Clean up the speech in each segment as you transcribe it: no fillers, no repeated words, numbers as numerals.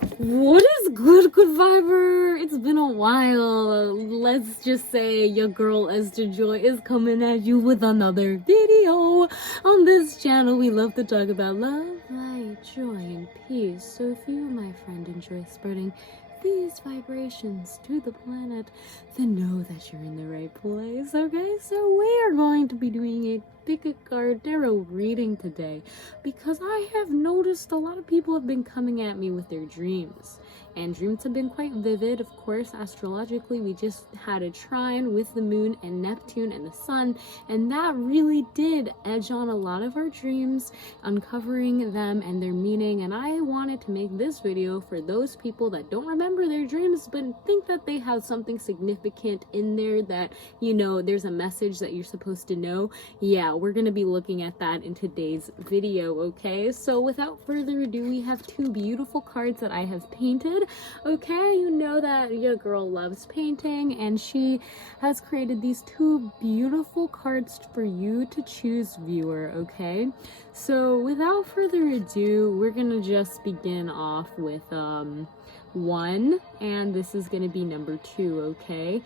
What is good Viber? It's been a while. Let's just say your girl Esther Joy is coming at you with another video. On this channel, we love to talk about love, light, joy, and peace. So if you, my friend, enjoy spreading these vibrations to the planet, then know that you're in the right place, okay? So we are going to be doing a pick a card tarot reading today because I have noticed a lot of people have been coming at me with their dreams. And dreams have been quite vivid. Of course, astrologically, we just had a trine with the moon and Neptune and the sun, and that really did edge on a lot of our dreams, uncovering them and their meaning. And I wanted to make this video for those people that don't remember their dreams but think that they have something significant in there, that, you know, there's a message that you're supposed to know. Yeah, we're gonna be looking at that in today's video, okay? So without further ado, we have two beautiful cards that I have painted. Okay, you know that your girl loves painting, and she has created these two beautiful cards for you to choose, viewer, okay? So without further ado, we're gonna just begin off with one, and this is gonna be number two, okay?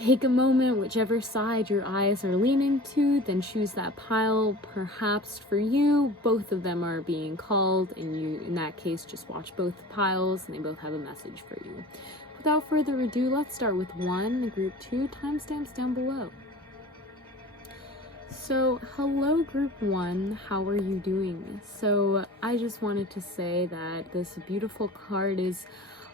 Take a moment, whichever side your eyes are leaning to, then choose that pile. Perhaps for you, both of them are being called, and you, in that case, just watch both piles, and they both have a message for you. Without further ado, let's start with one, group two, timestamps down below. So, hello group one, how are you doing? So, I just wanted to say that this beautiful card is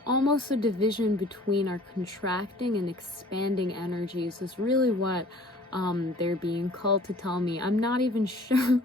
almost a division between our contracting and expanding energies is really what they're being called to tell me. I'm not even sure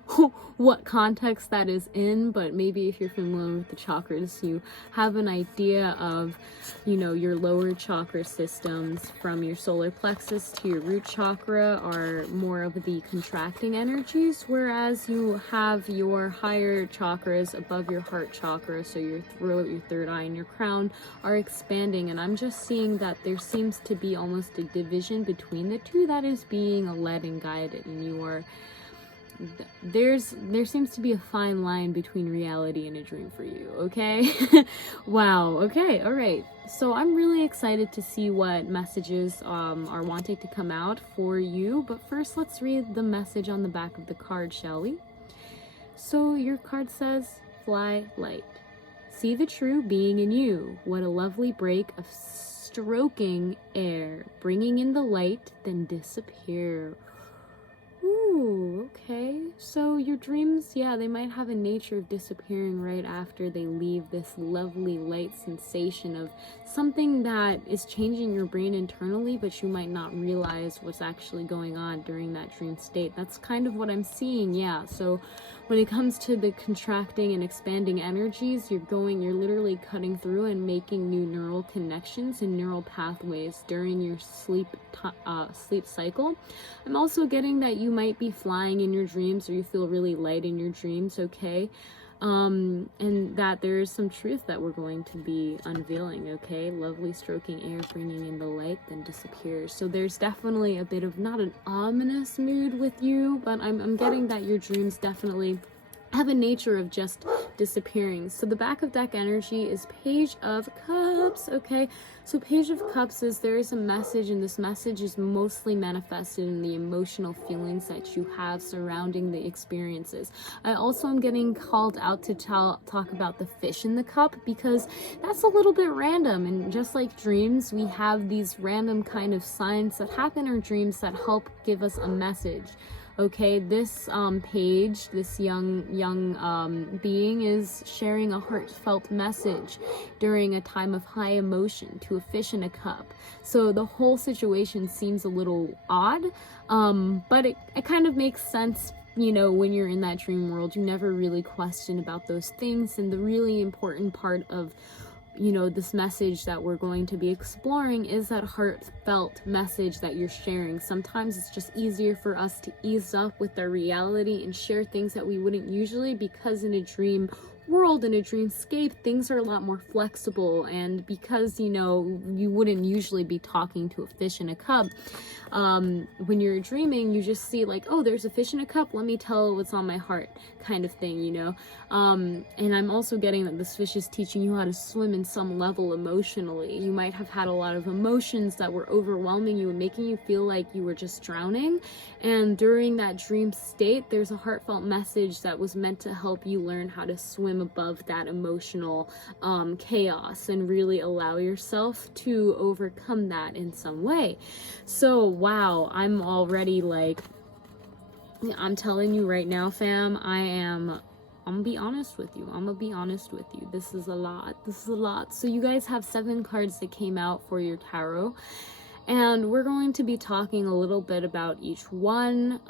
what context that is in, but maybe if you're familiar with the chakras, you have an idea of, you know, your lower chakra systems from your solar plexus to your root chakra are more of the contracting energies, whereas you have your higher chakras above your heart chakra, so your throat, your third eye, and your crown are expanding. And I'm just seeing that there seems to be almost a division between the two that is being led and guided, and you are there seems to be a fine line between reality and a dream for you, okay? Wow, okay, all right. So I'm really excited to see what messages are wanting to come out for you, but first let's read the message on the back of the card, shall we? So your card says, fly light. See the true being in you. What a lovely break of stroking air, bringing in the light, then disappear. Ooh, okay. So your dreams, yeah, they might have a nature of disappearing right after they leave this lovely light sensation of something that is changing your brain internally, but you might not realize what's actually going on during that dream state. That's kind of what I'm seeing, yeah. So when it comes to the contracting and expanding energies, you're literally cutting through and making new neural connections and neural pathways during your sleep cycle. I'm also getting that you might be flying in your dreams, or you feel really light in your dreams, okay? And that there is some truth that we're going to be unveiling, okay? Lovely stroking air, bringing in the light, then disappears. So there's definitely a bit of, not an ominous mood with you, but I'm getting that your dreams definitely have a nature of just disappearing. So the back of deck energy is Page of Cups, okay? So Page of Cups is, there is a message, and this message is mostly manifested in the emotional feelings that you have surrounding the experiences. I also am getting called out to talk about the fish in the cup, because that's a little bit random, and just like dreams, we have these random kind of signs that happen in our dreams that help give us a message. Okay, this page, this young being is sharing a heartfelt message during a time of high emotion to a fish in a cup. So the whole situation seems a little odd, but it kind of makes sense. You know, when you're in that dream world, you never really question about those things. And the really important part of, you know, this message that we're going to be exploring is that heartfelt message that you're sharing. Sometimes it's just easier for us to ease up with our reality and share things that we wouldn't usually, because in a dream world, in a dreamscape, things are a lot more flexible. And because, you know, you wouldn't usually be talking to a fish in a cup, when you're dreaming, you just see like, oh, there's a fish in a cup, let me tell it what's on my heart, kind of thing, you know. And I'm also getting that this fish is teaching you how to swim in some level emotionally. You might have had a lot of emotions that were overwhelming you and making you feel like you were just drowning, and during that dream state, there's a heartfelt message that was meant to help you learn how to swim above that emotional chaos and really allow yourself to overcome that in some way. So wow, I'm already like, I'm telling you right now, fam, I'm gonna be honest with you. This is a lot. So you guys have 7 cards that came out for your tarot, and we're going to be talking a little bit about each one,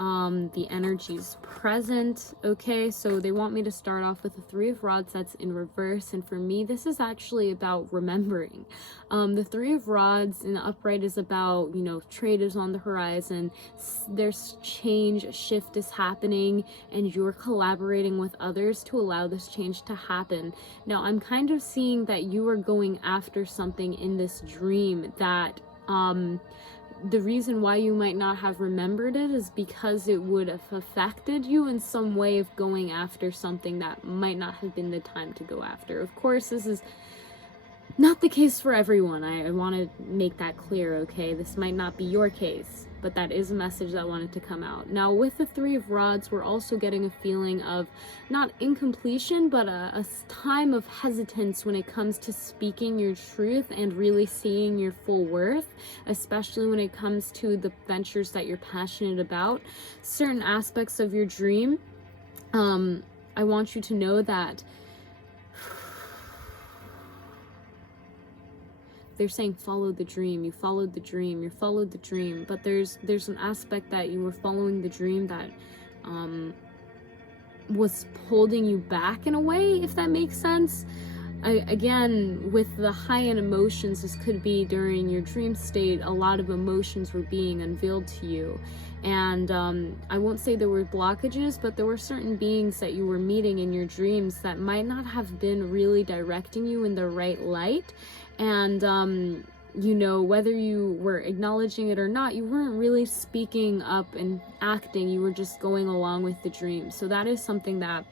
the energies present, okay? So they want me to start off with the 3 of Rods that's in reverse, and for me, this is actually about remembering. The 3 of Rods in the upright is about, you know, trade is on the horizon, there's change, a shift is happening, and you're collaborating with others to allow this change to happen. Now, I'm kind of seeing that you are going after something in this dream that the reason why you might not have remembered it is because it would have affected you in some way of going after something that might not have been the time to go after. Of course, this is not the case for everyone. I want to make that clear, okay? This might not be your case, but that is a message that wanted to come out. Now, with the 3 of Rods, we're also getting a feeling of not incompletion, but a time of hesitance when it comes to speaking your truth and really seeing your full worth, especially when it comes to the ventures that you're passionate about. Certain aspects of your dream, I want you to know that they're saying follow the dream, you followed the dream, you followed the dream, but there's an aspect that you were following the dream that was holding you back in a way, if that makes sense. Again, with the high-end emotions, this could be during your dream state, a lot of emotions were being unveiled to you. And I won't say there were blockages, but there were certain beings that you were meeting in your dreams that might not have been really directing you in the right light. And you know, whether you were acknowledging it or not, you weren't really speaking up and acting, you were just going along with the dream. So that is something that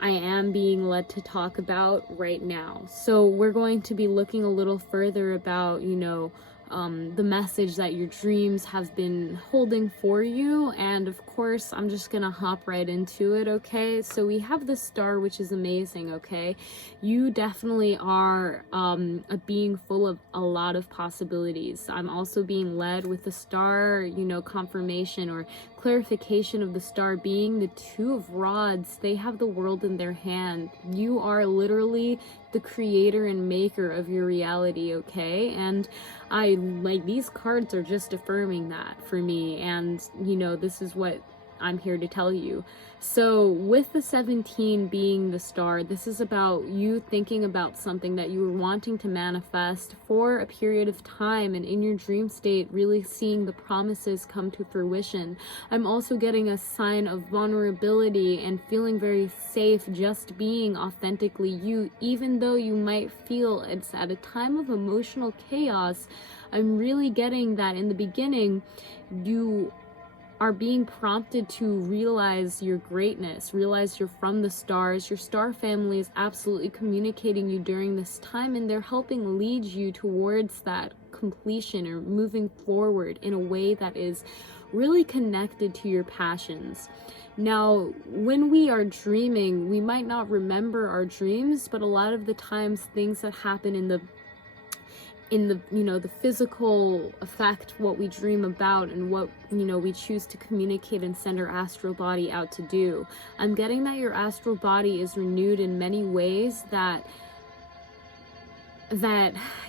I am being led to talk about right now. So we're going to be looking a little further about, you know, the message that your dreams have been holding for you. And of course, I'm just gonna hop right into it, okay? So we have the Star, which is amazing, okay? You definitely are a being full of a lot of possibilities. I'm also being led with the Star, you know, confirmation or clarification of the Star being the 2 of Rods. They have the world in their hand. You are literally the creator and maker of your reality, okay? And I like, these cards are just affirming that for me, and you know, this is what I'm here to tell you. So with the 17 being the Star, this is about you thinking about something that you were wanting to manifest for a period of time, and in your dream state really seeing the promises come to fruition. I'm also getting a sign of vulnerability and feeling very safe just being authentically you, even though you might feel it's at a time of emotional chaos. I'm really getting that in the beginning you are being prompted to realize your greatness, realize you're from the stars. Your star family is absolutely communicating you during this time, and they're helping lead you towards that completion or moving forward in a way that is really connected to your passions. Now, when we are dreaming, we might not remember our dreams, but a lot of the times things that happen in the you know, the physical affect what we dream about and what, you know, we choose to communicate and send our astral body out to do. I'm getting that your astral body is renewed in many ways, that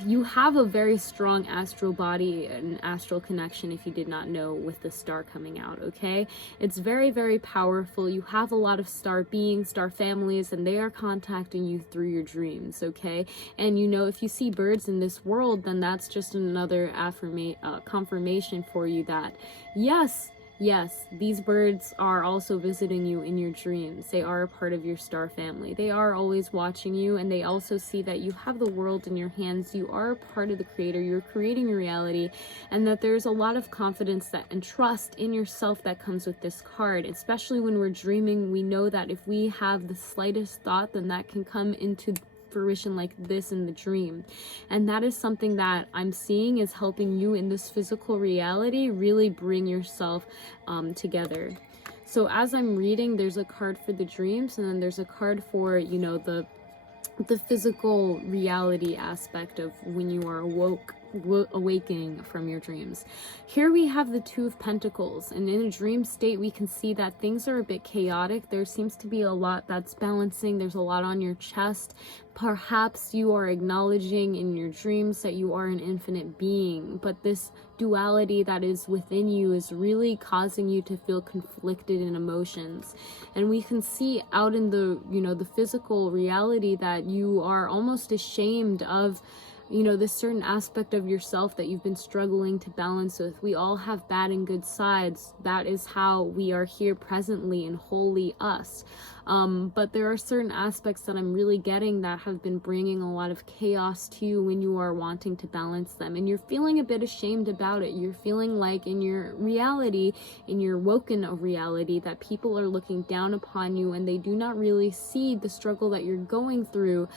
you have a very strong astral body and astral connection, if you did not know, with the Star coming out, okay? It's very, very powerful. You have a lot of star beings, star families, and they are contacting you through your dreams, okay? And you know, if you see birds in this world, then that's just another confirmation for you that, yes, Yes, these birds are also visiting you in your dreams. They are a part of your star family. They are always watching you, and they also see that you have the world in your hands. You are a part of the creator. You're creating your reality, and that there's a lot of confidence and trust in yourself that comes with this card. Especially when we're dreaming, we know that if we have the slightest thought, then that can come into fruition like this in the dream. And that is something that I'm seeing is helping you in this physical reality really bring yourself together. So as I'm reading, there's a card for the dreams, and then there's a card for, you know, the physical reality aspect of when you are awakening from your dreams. Here we have the Two of Pentacles, and in a dream state we can see that things are a bit chaotic. There seems to be a lot that's balancing. There's a lot on your chest. Perhaps you are acknowledging in your dreams that you are an infinite being, but this duality that is within you is really causing you to feel conflicted in emotions. And we can see out in the, you know, the physical reality that you are almost ashamed of, you know, this certain aspect of yourself that you've been struggling to balance with. We all have bad and good sides. That is how we are here presently and wholly us. But there are certain aspects that I'm really getting that have been bringing a lot of chaos to you when you are wanting to balance them. And you're feeling a bit ashamed about it. You're feeling like in your reality, in your woken of reality, that people are looking down upon you and they do not really see the struggle that you're going through.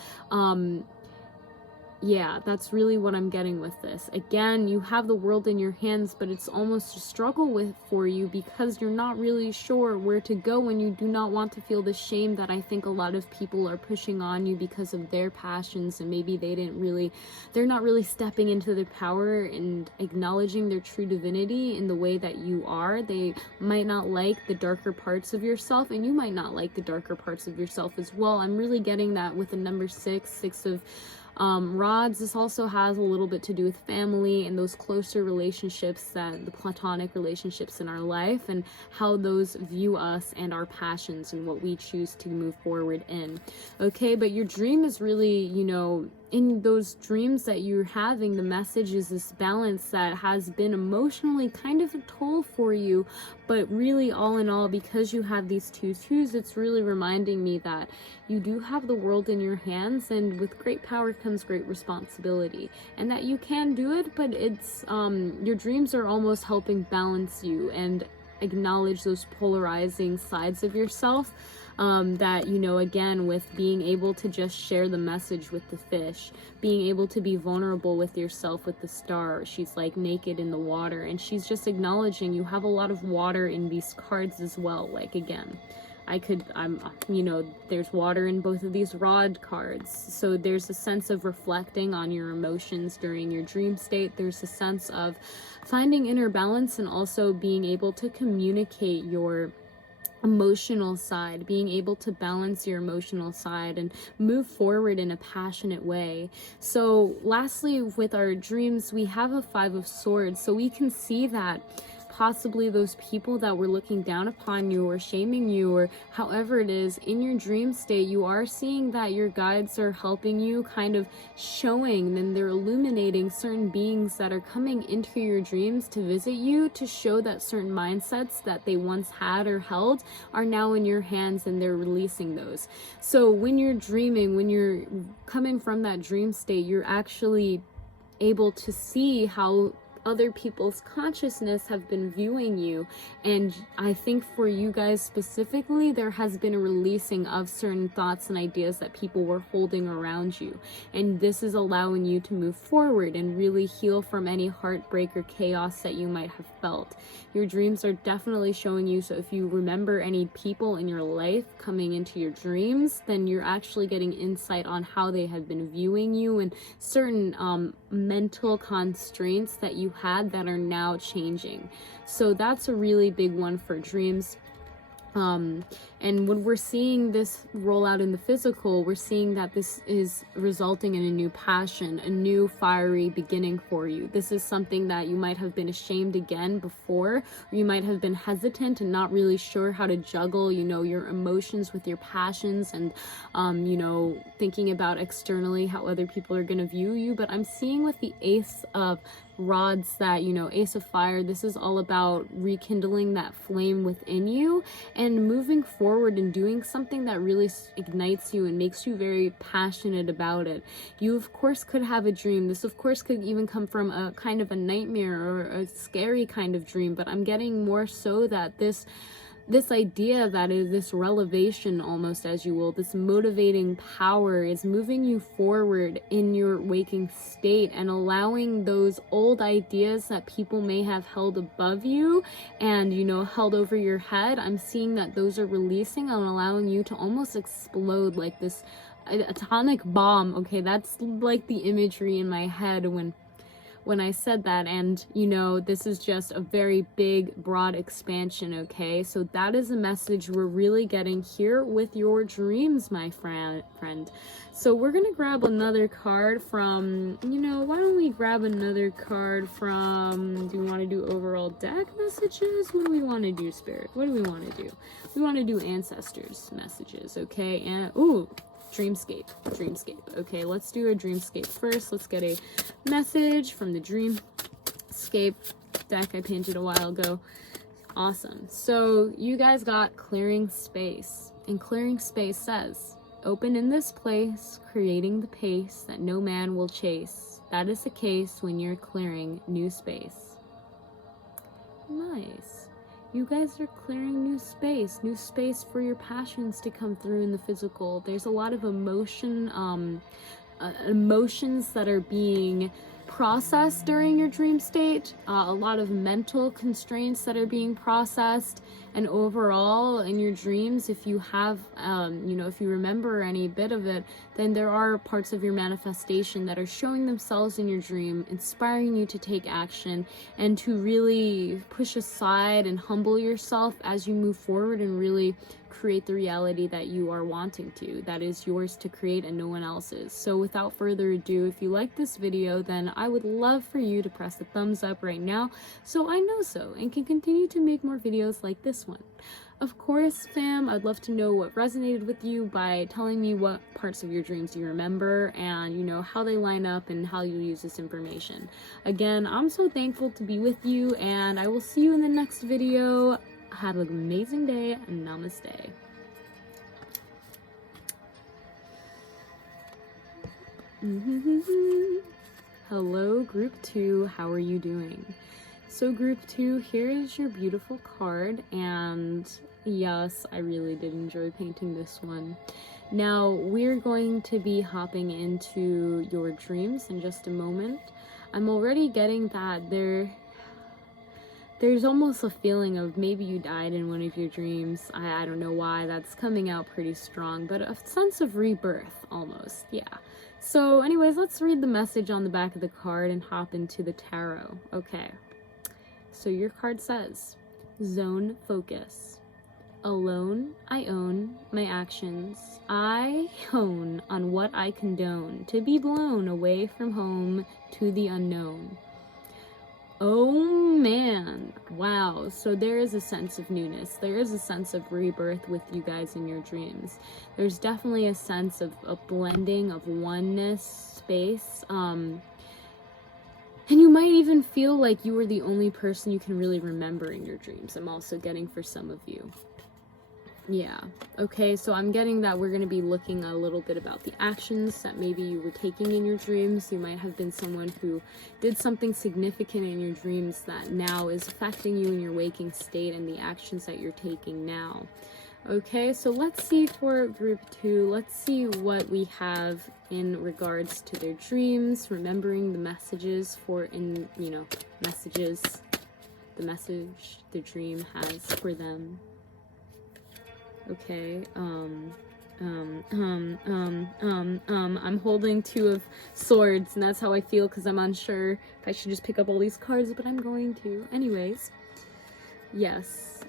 Yeah, that's really what I'm getting with this. Again, you have the world in your hands, but it's almost a struggle for you because you're not really sure where to go, and you do not want to feel the shame that I think a lot of people are pushing on you because of their passions, and maybe they're not really stepping into their power and acknowledging their true divinity in the way that you are. They might not like the darker parts of yourself, and you might not like the darker parts of yourself as well. I'm really getting that with the number 6 of rods. This also has a little bit to do with family and those closer relationships, that the platonic relationships in our life, and how those view us and our passions and what we choose to move forward in. Okay, but your dream is really, you know, in those dreams that you're having, the message is this balance that has been emotionally kind of a toll for you, but really all in all, because you have these two twos, it's really reminding me that you do have the world in your hands, and with great power comes great responsibility, and that you can do it, but it's your dreams are almost helping balance you and acknowledge those polarizing sides of yourself. That, you know, again, with being able to just share the message with the fish, being able to be vulnerable with yourself with the star. She's like naked in the water, and she's just acknowledging you have a lot of water in these cards as well. Like, again, you know, there's water in both of these rod cards. So there's a sense of reflecting on your emotions during your dream state. There's a sense of finding inner balance and also being able to communicate your emotional side, being able to balance your emotional side and move forward in a passionate way. So lastly, with our dreams, we have a 5 of Swords. So we can see that possibly those people that were looking down upon you or shaming you, or however it is, in your dream state, you are seeing that your guides are helping you, kind of showing, and they're illuminating certain beings that are coming into your dreams to visit you, to show that certain mindsets that they once had or held are now in your hands, and they're releasing those. So when you're dreaming, when you're coming from that dream state, you're actually able to see how other people's consciousness have been viewing you. And I think for you guys specifically, there has been a releasing of certain thoughts and ideas that people were holding around you, and this is allowing you to move forward and really heal from any heartbreak or chaos that you might have felt. Your dreams are definitely showing you, so if you remember any people in your life coming into your dreams, then you're actually getting insight on how they have been viewing you, and certain mental constraints that you had that are now changing. So that's a really big one for dreams. And when we're seeing this roll out in the physical, we're seeing that this is resulting in a new passion, a new fiery beginning for you. This is something that you might have been ashamed again before, or you might have been hesitant and not really sure how to juggle, you know, your emotions with your passions, and, you know, thinking about externally how other people are going to view you. But I'm seeing with the Ace of rods that, you know, Ace of Fire, this is all about rekindling that flame within you and moving forward and doing something that really ignites you and makes you very passionate about it. You of course could have a dream. This of course could even come from a kind of a nightmare or a scary kind of dream, but I'm getting more so that this idea that is this revelation, almost as you will, this motivating power is moving you forward in your waking state and allowing those old ideas that people may have held above you and, you know, held over your head. I'm seeing that those are releasing and allowing you to almost explode like this atomic bomb. Okay, that's like the imagery in my head when I said that. And you know, this is just a very big, broad expansion. Okay, so that is a message we're really getting here with your dreams, my friend. So we're gonna grab another card from, you know, why don't we grab another card from, do you want to do overall deck messages? What do we want to do, Spirit? What do we want to do? We want to do ancestors messages. Okay, and ooh, dreamscape. Okay, let's do a dreamscape first. Let's get a message from the dreamscape deck I painted a while ago. Awesome. So you guys got clearing space, and clearing space says, open in this place, creating the pace that no man will chase. That is the case when you're clearing new space. Nice. You guys are clearing new space for your passions to come through in the physical. There's a lot of emotions that are being processed during your dream state, a lot of mental constraints that are being processed, and overall in your dreams, if you have, you know, if you remember any bit of it, then there are parts of your manifestation that are showing themselves in your dream, inspiring you to take action and to really push aside and humble yourself as you move forward and really create the reality that you are wanting to, that is yours to create and no one else's. So without further ado, if you like this video, then I would love for you to press the thumbs up right now so I know so and can continue to make more videos like this one. Of course, fam, I'd love to know what resonated with you by telling me what parts of your dreams you remember and, you know, how they line up and how you use this information. Again, I'm so thankful to be with you, and I will see you in the next video. Have an amazing day. Namaste. Hello, Group 2. How are you doing? So, Group 2, here is your beautiful card. And yes, I really did enjoy painting this one. Now, we're going to be hopping into your dreams in just a moment. I'm already getting that there's almost a feeling of maybe you died in one of your dreams. I don't know why, that's coming out pretty strong, but a sense of rebirth almost, yeah. So anyways, let's read the message on the back of the card and hop into the tarot. Okay, so your card says, zone focus. Alone, I own my actions. I hone on what I condone, to be blown away from home to the unknown. Oh man, wow. So there is a sense of newness. There is a sense of rebirth with you guys in your dreams. There's definitely a sense of a blending of oneness, space. And you might even feel like you were the only person you can really remember in your dreams. I'm also getting for some of you. Yeah, okay, so I'm getting that we're going to be looking a little bit about the actions that maybe you were taking in your dreams. You might have been someone who did something significant in your dreams that now is affecting you in your waking state and the actions that you're taking now. Okay, so let's see for Group 2, let's see what we have in regards to their dreams, remembering the messages messages, the message the dream has for them. Okay, I'm holding 2 of swords, and that's how I feel because I'm unsure if I should just pick up all these cards, but I'm going to. Anyways, yes,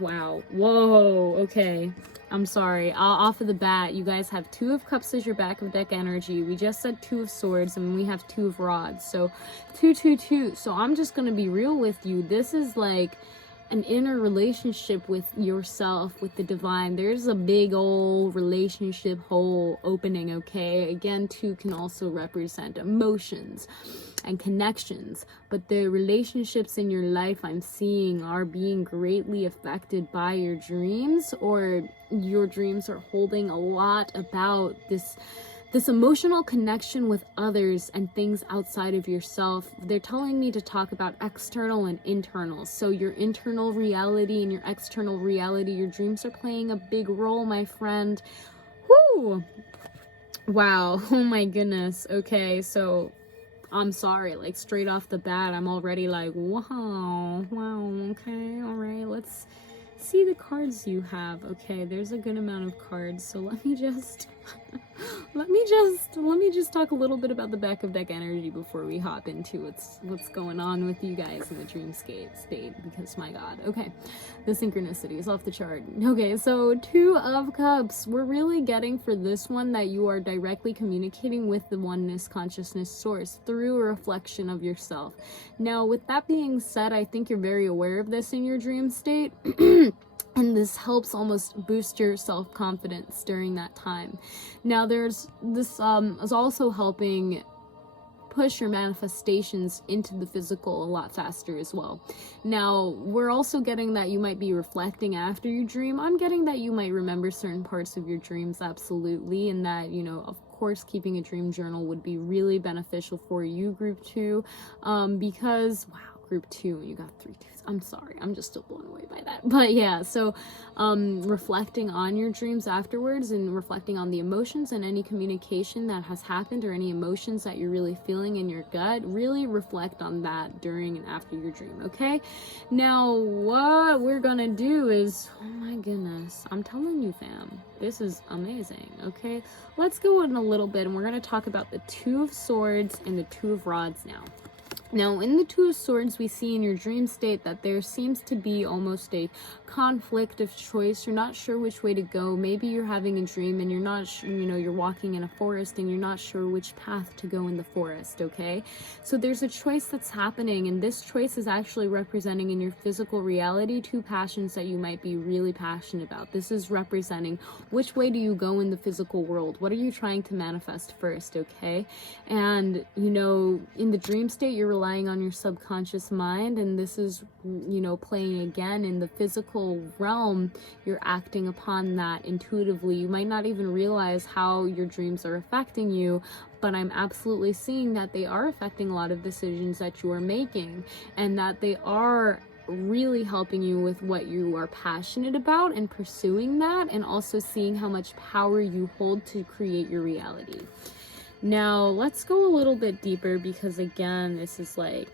wow, whoa, okay, I'm sorry, off of the bat, you guys have 2 of Cups as your back of deck energy. We just said 2 of Swords, and we have 2 of Rods, so 2, 2, 2, so I'm just gonna be real with you. This is like an inner relationship with yourself, with the divine. There's a big old relationship hole opening, okay? Again, 2 can also represent emotions and connections, but the relationships in your life I'm seeing are being greatly affected by your dreams, or your dreams are holding a lot about this emotional connection with others and things outside of yourself. They're telling me to talk about external and internal. So your internal reality and your external reality, your dreams are playing a big role, my friend. Whoo! Wow. Oh my goodness. Okay, so I'm sorry, like straight off the bat, I'm already like, wow, okay, all right, let's see the cards you have. Okay, there's a good amount of cards, so let me just talk a little bit about the back of deck energy before we hop into what's going on with you guys in the dreamscape state, because my god. Okay, the synchronicity is off the chart. Okay, so 2 of Cups. We're really getting for this one that you are directly communicating with the oneness consciousness source through a reflection of yourself. Now, with that being said, I think you're very aware of this in your dream state. And this helps almost boost your self-confidence during that time. Now, there's this is also helping push your manifestations into the physical a lot faster as well. Now, we're also getting that you might be reflecting after you dream. I'm getting that you might remember certain parts of your dreams, absolutely, and that, you know, of course, keeping a dream journal would be really beneficial for you, group 2, because, wow, group 2, you got 3 2s. I'm sorry, I'm just still blown away by that. But yeah, so reflecting on your dreams afterwards and reflecting on the emotions and any communication that has happened or any emotions that you're really feeling in your gut, really reflect on that during and after your dream, okay? Now, what we're gonna do is, oh my goodness, I'm telling you, fam, this is amazing, okay? Let's go in a little bit and we're gonna talk about the 2 of Swords and the 2 of Rods now. Now, in the 2 of Swords, we see in your dream state that there seems to be almost a conflict of choice. You're not sure which way to go. Maybe you're having a dream and you're not sure, you know, you're walking in a forest and you're not sure which path to go in the forest, okay? So there's a choice that's happening, and this choice is actually representing in your physical reality 2 passions that you might be really passionate about. This is representing which way do you go in the physical world? What are you trying to manifest first, okay? And, you know, in the dream state, you're relying on your subconscious mind, and this is, you know, playing again in the physical realm. You're acting upon that intuitively. You might not even realize how your dreams are affecting you, but I'm absolutely seeing that they are affecting a lot of decisions that you are making, and that they are really helping you with what you are passionate about and pursuing that, and also seeing how much power you hold to create your reality. Now, let's go a little bit deeper, because again, this is like,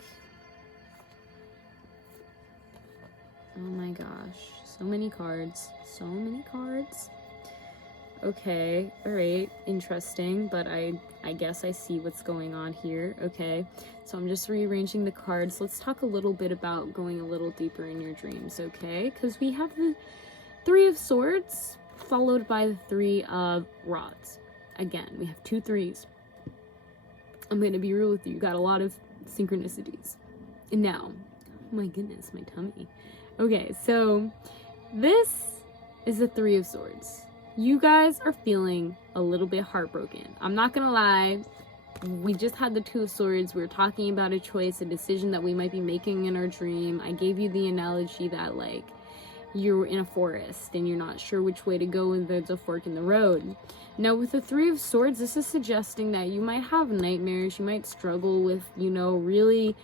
oh my gosh, so many cards. Okay, all right, interesting, but I guess I see what's going on here. Okay, so I'm just rearranging the cards. Let's talk a little bit about going a little deeper in your dreams, okay? Because we have the 3 of Swords followed by the 3 of Rods. Again, we have 2 3s. I'm going to be real with you. You got a lot of synchronicities. And now, oh my goodness, my tummy. Okay, so this is the 3 of Swords. You guys are feeling a little bit heartbroken. I'm not going to lie. We just had the 2 of Swords. We were talking about a choice, a decision that we might be making in our dream. I gave you the analogy that, like, you're in a forest and you're not sure which way to go and there's a fork in the road. Now, with the 3 of Swords, this is suggesting that you might have nightmares. You might struggle with, you know, really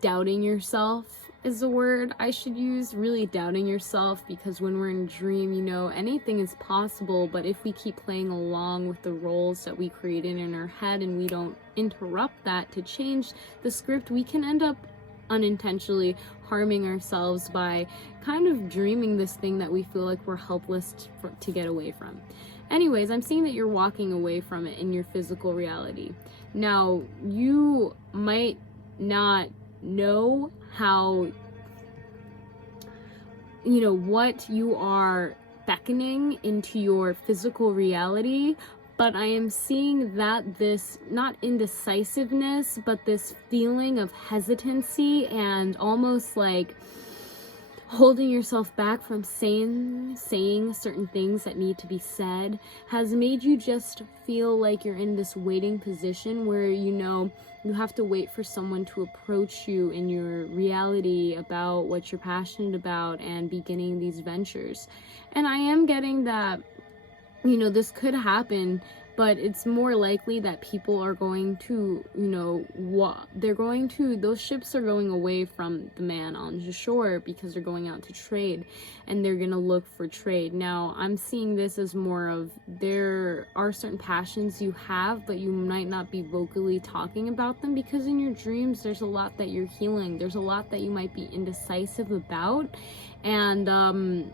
doubting yourself is the word I should use. Really doubting yourself, because when we're in a dream, you know, anything is possible, but if we keep playing along with the roles that we created in our head and we don't interrupt that to change the script, we can end up unintentionally harming ourselves by kind of dreaming this thing that we feel like we're helpless to get away from. Anyways, I'm seeing that you're walking away from it in your physical reality. Now, you might not know how, you know, what you are beckoning into your physical reality, but I am seeing that this, not indecisiveness, but this feeling of hesitancy and almost like holding yourself back from saying certain things that need to be said, has made you just feel like you're in this waiting position where, you know, you have to wait for someone to approach you in your reality about what you're passionate about and beginning these ventures. And I am getting that, you know, this could happen, but it's more likely that people are going to, you know, those ships are going away from the man on the shore because they're going out to trade, and they're gonna look for trade. Now, I'm seeing this as more of, there are certain passions you have, but you might not be vocally talking about them, because in your dreams, there's a lot that you're healing. There's a lot that you might be indecisive about, and,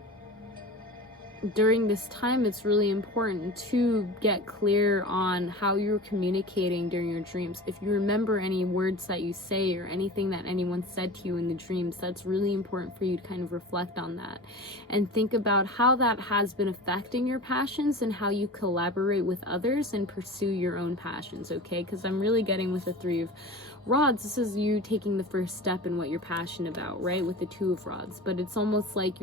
during this time, it's really important to get clear on how you're communicating during your dreams. If you remember any words that you say or anything that anyone said to you in the dreams, that's really important for you to kind of reflect on that and think about how that has been affecting your passions and how you collaborate with others and pursue your own passions, okay? Because I'm really getting with the Three of Rods, this is you taking the first step in what you're passionate about, right? With the Two of Rods, but it's almost like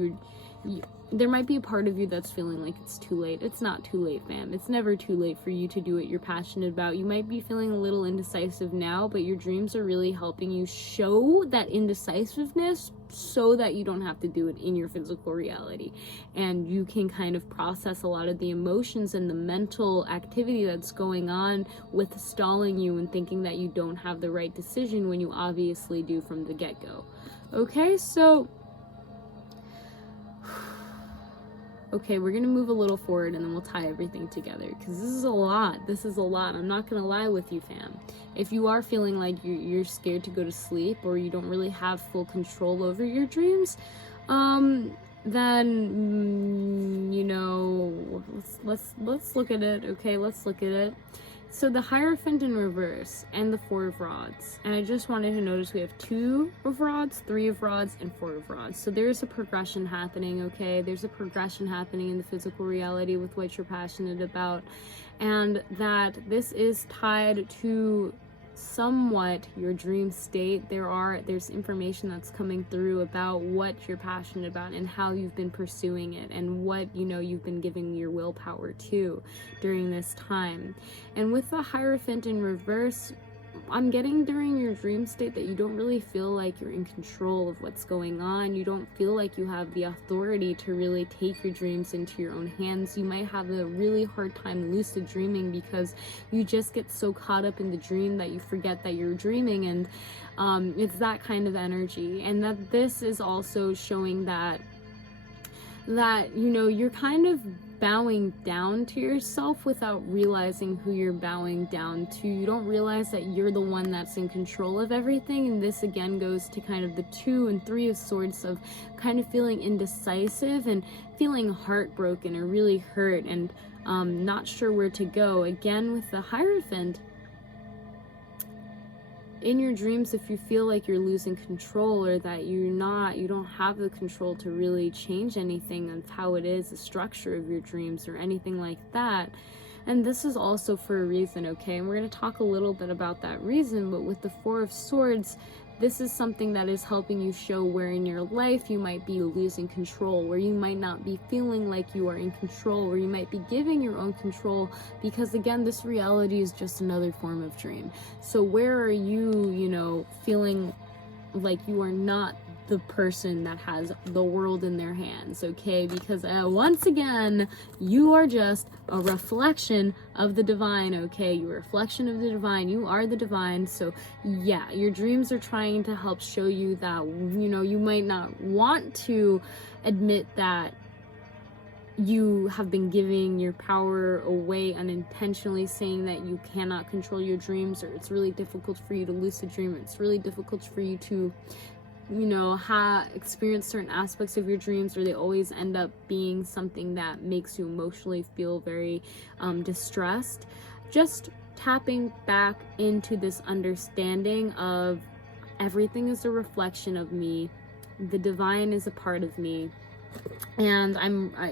there might be a part of you that's feeling like it's too late. It's not too late, fam. It's never too late for you to do what you're passionate about. You might be feeling a little indecisive now, but your dreams are really helping you show that indecisiveness so that you don't have to do it in your physical reality. And you can kind of process a lot of the emotions and the mental activity that's going on with stalling you and thinking that you don't have the right decision when you obviously do from the get-go. Okay, so okay, we're gonna move a little forward and then we'll tie everything together, because this is a lot. I'm not gonna lie with you, fam. If you are feeling like you're scared to go to sleep, or you don't really have full control over your dreams, then you know, let's look at it. Okay, let's look at it. So the Hierophant in reverse and the Four of Rods. And I just wanted to notice we have Two of Rods, Three of Rods, and Four of Rods. So there's a progression happening, okay? There's a progression happening in the physical reality with what you're passionate about. And that this is tied to somewhat your dream state. There's information that's coming through about what you're passionate about and how you've been pursuing it and what, you know, you've been giving your willpower to during this time. And with the Hierophant in reverse, I'm getting during your dream state that you don't really feel like you're in control of what's going on. You don't feel like you have the authority to really take your dreams into your own hands. You might have a really hard time lucid dreaming because you just get so caught up in the dream that you forget that you're dreaming, and it's that kind of energy. And that this is also showing that you know, you're kind of bowing down to yourself without realizing who you're bowing down to. You don't realize that you're the one that's in control of everything. And this again goes to kind of the Two and Three of Swords of kind of feeling indecisive and feeling heartbroken or really hurt and not sure where to go. Again, with the Hierophant, in your dreams, if you feel like you're losing control or that you don't have the control to really change anything of how it is, the structure of your dreams or anything like that. And this is also for a reason, okay? And we're going to talk a little bit about that reason, but with the Four of Swords, this is something that is helping you show where in your life you might be losing control, where you might not be feeling like you are in control, where you might be giving your own control, because again, this reality is just another form of dream. So where are you, you know, feeling like you are not the person that has the world in their hands, okay? Because once again, you are just a reflection of the divine, okay? You're a reflection of the divine. You are the divine. So yeah, your dreams are trying to help show you that, you know, you might not want to admit that you have been giving your power away unintentionally, saying that you cannot control your dreams, or it's really difficult for you to lucid dream. It's really difficult for you to, you know, experience certain aspects of your dreams, or they always end up being something that makes you emotionally feel very distressed. Just tapping back into this understanding of everything is a reflection of me. The divine is a part of me. And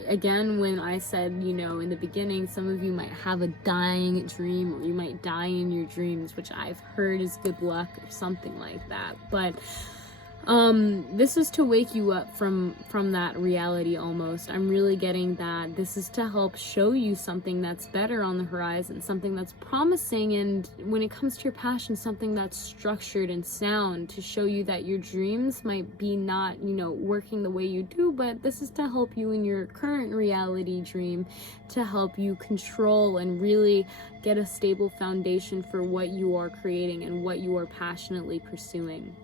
again, when I said, you know, in the beginning, some of you might have a dying dream, or you might die in your dreams, which I've heard is good luck or something like that. But this is to wake you up from that reality almost. I'm really getting that this is to help show you something that's better on the horizon, something that's promising, and when it comes to your passion, something that's structured and sound, to show you that your dreams might be not, you know, working the way you do, but this is to help you in your current reality dream, to help you control and really get a stable foundation for what you are creating and what you are passionately pursuing.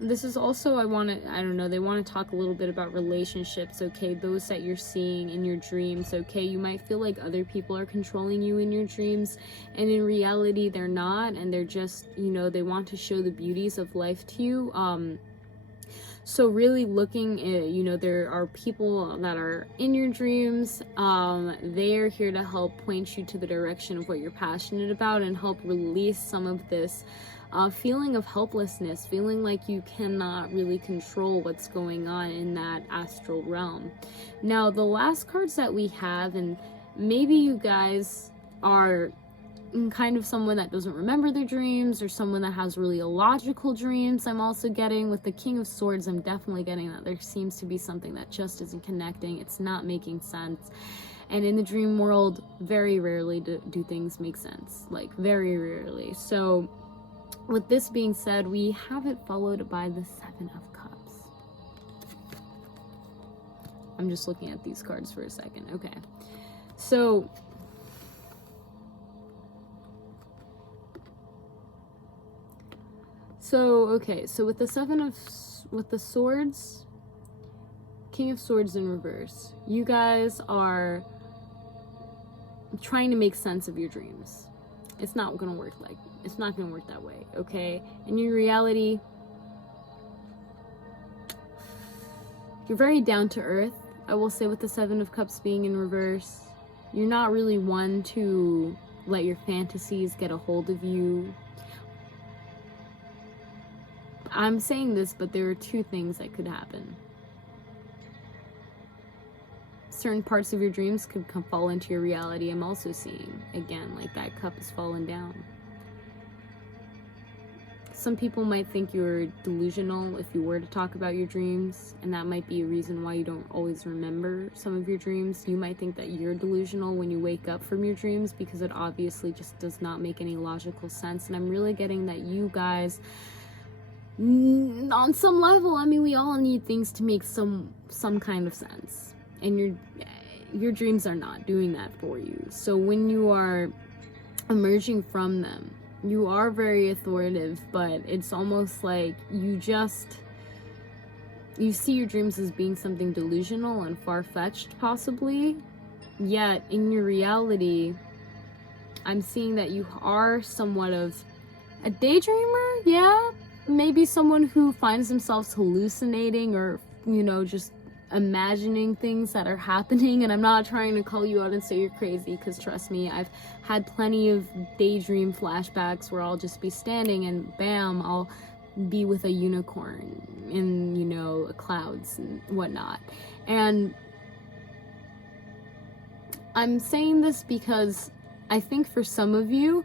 This is also, I don't know, they want to talk a little bit about relationships, okay? Those that you're seeing in your dreams, okay? You might feel like other people are controlling you in your dreams, and in reality, they're not, and they're just, you know, they want to show the beauties of life to you. So really looking at, you know, there are people that are in your dreams. They are here to help point you to the direction of what you're passionate about and help release some of this feeling of helplessness, feeling like you cannot really control what's going on in that astral realm. Now, the last cards that we have, and maybe you guys are kind of someone that doesn't remember their dreams, or someone that has really illogical dreams. I'm also getting with the King of Swords, I'm definitely getting that there seems to be something that just isn't connecting. It's not making sense. And in the dream world, very rarely do things make sense, like very rarely. So with this being said, we have it followed by the Seven of Cups. I'm just looking at these cards for a second. Okay. So okay, so with the swords, King of Swords in reverse, you guys are trying to make sense of your dreams. It's not gonna work that way, okay? In your reality, you're very down to earth. I will say, with the Seven of Cups being in reverse, you're not really one to let your fantasies get a hold of you. I'm saying this, but there are two things that could happen. Certain parts of your dreams could fall into your reality. I'm also seeing, again, like that cup is falling down. Some people might think you're delusional if you were to talk about your dreams, and that might be a reason why you don't always remember some of your dreams. You might think that you're delusional when you wake up from your dreams, because it obviously just does not make any logical sense. And I'm really getting that you guys, on some level, I mean, we all need things to make some kind of sense, and your dreams are not doing that for you. So when you are emerging from them, you are very authoritative, but it's almost like you see your dreams as being something delusional and far-fetched, possibly. Yet in your reality, I'm seeing that you are somewhat of a daydreamer. Yeah, maybe someone who finds themselves hallucinating, or, you know, just imagining things that are happening. And I'm not trying to call you out and say you're crazy, because trust me, I've had plenty of daydream flashbacks where I'll just be standing and bam, I'll be with a unicorn in, you know, clouds and whatnot. And I'm saying this because I think for some of you,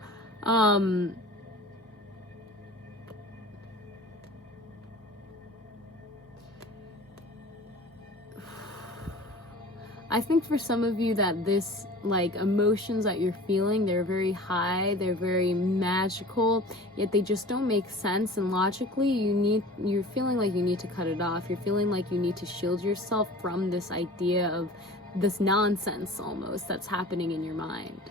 that this, like, emotions that you're feeling, they're very high, they're very magical, yet they just don't make sense. And logically, you're feeling like you need to cut it off. You're feeling like you need to shield yourself from this idea of this nonsense almost that's happening in your mind.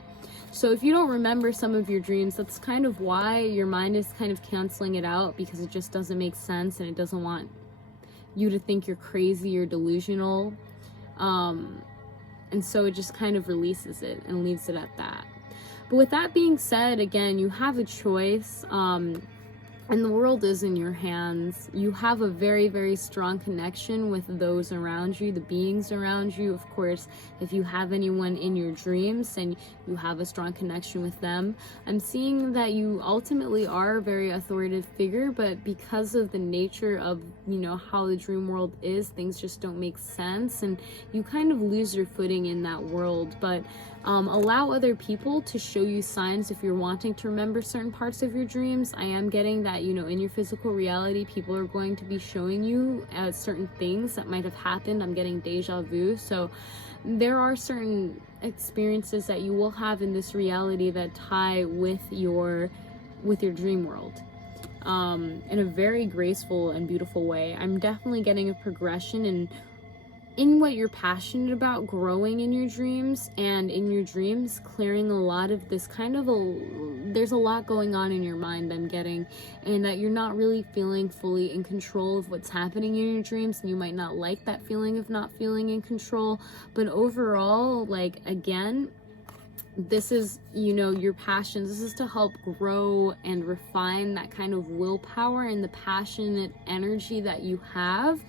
So if you don't remember some of your dreams, that's kind of why your mind is kind of canceling it out, because it just doesn't make sense, and it doesn't want you to think you're crazy or delusional. And so it just kind of releases it and leaves it at that. But with that being said, again, you have a choice. and the world is in your hands. You have a very, very strong connection with those around you, the beings around you. Of course, if you have anyone in your dreams and you have a strong connection with them, I'm seeing that you ultimately are a very authoritative figure, but because of the nature of, you know, how the dream world is, things just don't make sense, and you kind of lose your footing in that world. But allow other people to show you signs if you're wanting to remember certain parts of your dreams. I am getting that, you know, in your physical reality, people are going to be showing you certain things that might have happened. I'm getting deja vu. So there are certain experiences that you will have in this reality that tie with your dream world in a very graceful and beautiful way. I'm definitely getting a progression in what you're passionate about, growing in your dreams, and in your dreams clearing a lot of this kind of there's a lot going on in your mind, I'm getting, and that you're not really feeling fully in control of what's happening in your dreams, and you might not like that feeling of not feeling in control. But overall, like, again, this is, you know, your passions. This is to help grow and refine that kind of willpower and the passionate energy that you have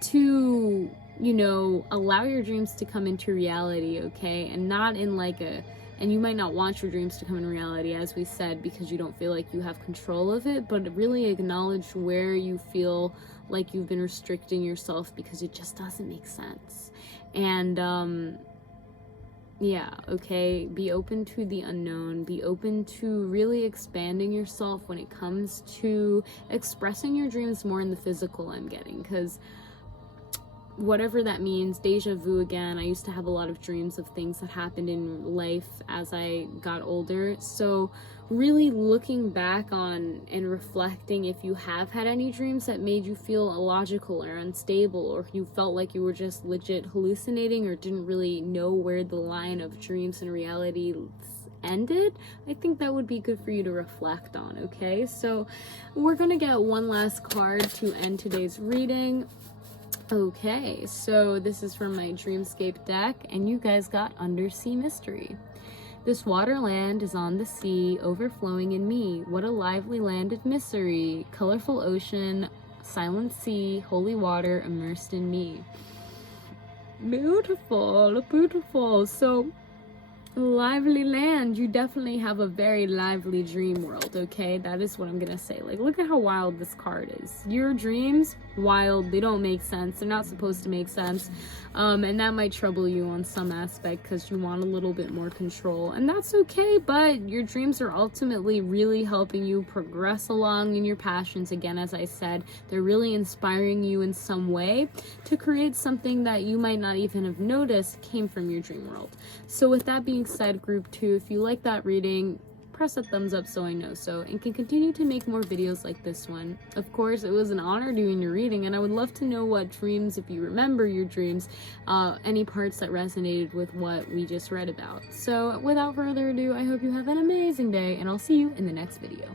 to, you know, allow your dreams to come into reality, okay? And not in like and you might not want your dreams to come in reality, as we said, because you don't feel like you have control of it, but really acknowledge where you feel like you've been restricting yourself because it just doesn't make sense. And yeah, okay, be open to the unknown, be open to really expanding yourself when it comes to expressing your dreams more in the physical, I'm getting, because whatever that means, deja vu again, I used to have a lot of dreams of things that happened in life as I got older. So really looking back on and reflecting if you have had any dreams that made you feel illogical or unstable, or you felt like you were just legit hallucinating or didn't really know where the line of dreams and reality ended, I think that would be good for you to reflect on, okay? So we're gonna get one last card to end today's reading. Okay, so this is from my Dreamscape deck, and you guys got Undersea Mystery. This water land is on the sea, overflowing in me. What a lively land of mystery. Colorful ocean, silent sea, holy water immersed in me. Beautiful, beautiful. So, lively land, you definitely have a very lively dream world, okay? That is what I'm gonna say. Like, look at how wild this card is. Your dreams, wild, they don't make sense, they're not supposed to make sense, and that might trouble you on some aspect because you want a little bit more control, and that's okay. But your dreams are ultimately really helping you progress along in your passions. Again, as I said, they're really inspiring you in some way to create something that you might not even have noticed came from your dream world. So with that being said, group 2, if you like that reading, press a thumbs up so I know so, and can continue to make more videos like this one. Of course, it was an honor doing your reading, and I would love to know what dreams, if you remember your dreams, any parts that resonated with what we just read about. So without further ado, I hope you have an amazing day, and I'll see you in the next video.